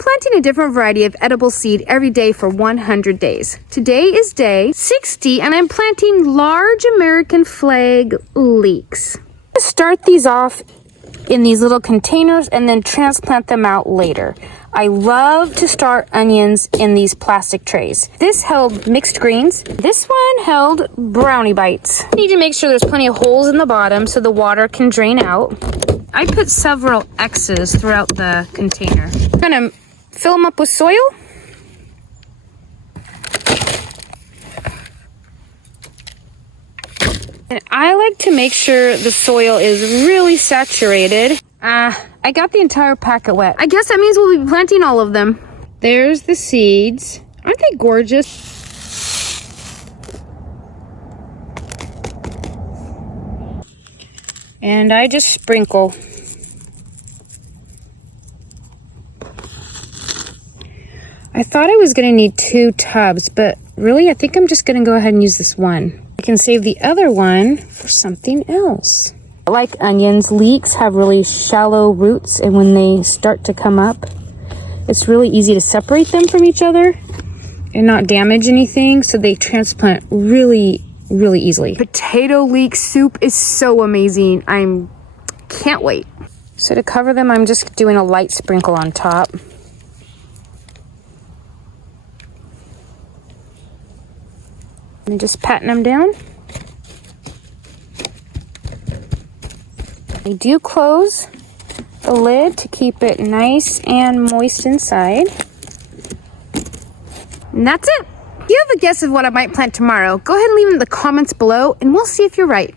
planting a different variety of edible seed every day for 100 days. Today is day 60 and I'm planting large American flag leeks. Start these off in these little containers and then transplant them out later. I love to start onions in these plastic trays. This held mixed greens. This one held brownie bites. I need to make sure there's plenty of holes in the bottom so the water can drain out. I put several X's throughout the container. I'm gonna fill them up with soil. And I like to make sure the soil is really saturated. I got the entire packet wet. I guess that means we'll be planting all of them. There's the seeds. Aren't they gorgeous? And I just sprinkle. I thought I was gonna need 2 tubs, but really I think I'm just gonna go ahead and use this one. I can save the other one for something else. Like onions, leeks have really shallow roots, and when they start to come up, it's really easy to separate them from each other and not damage anything, so they transplant really easily. Potato leek soup is so amazing. Can't wait. So to cover them, I'm just doing a light sprinkle on top. And just patting them down. I do close the lid to keep it nice and moist inside. And that's it. If you have a guess of what I might plant tomorrow, go ahead and leave it in the comments below and we'll see if you're right.